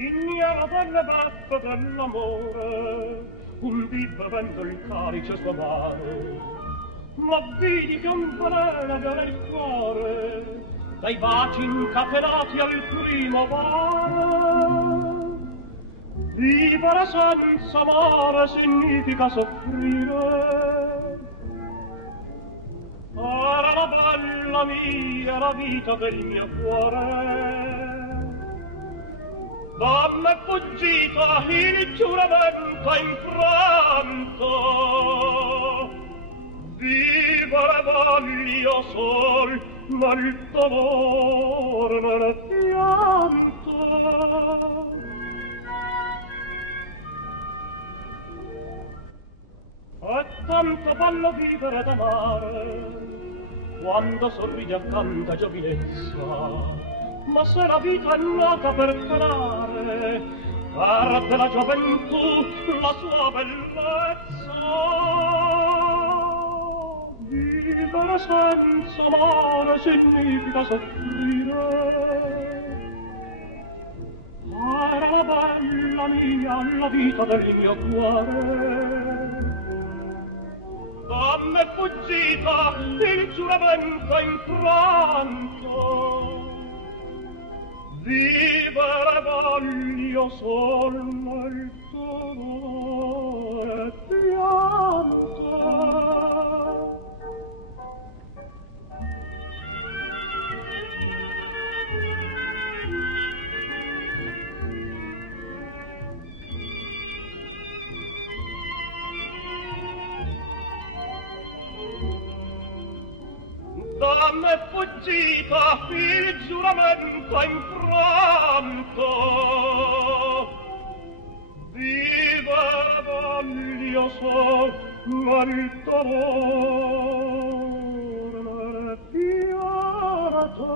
ignara delle beffe dell'amore, un dì bevendo il calice stovare, ma vidi che un veleno aveva il cuore, dai baci incatenati al primo bacio. Vivere senza amore significa soffrire. Era la bella mia, la vita del mio cuore. Da me fuggita il giuramento infranto. Vivere voglio sol nel dolore, nel pianto. È tanto bello vivere d'amare, quando sorride accanto a giovinezza, ma se la vita è nata per penare, perde la gioventù la sua bellezza. Vivere senza amore significa soffrire. Era la bella mia, la vita del mio cuore. Da me fuggita il giuramento infranto. Vivere voglio sol nel dolore pianto. Da me fuggita il giuramento infranto. Vivere voglio sol nel dolore pianto.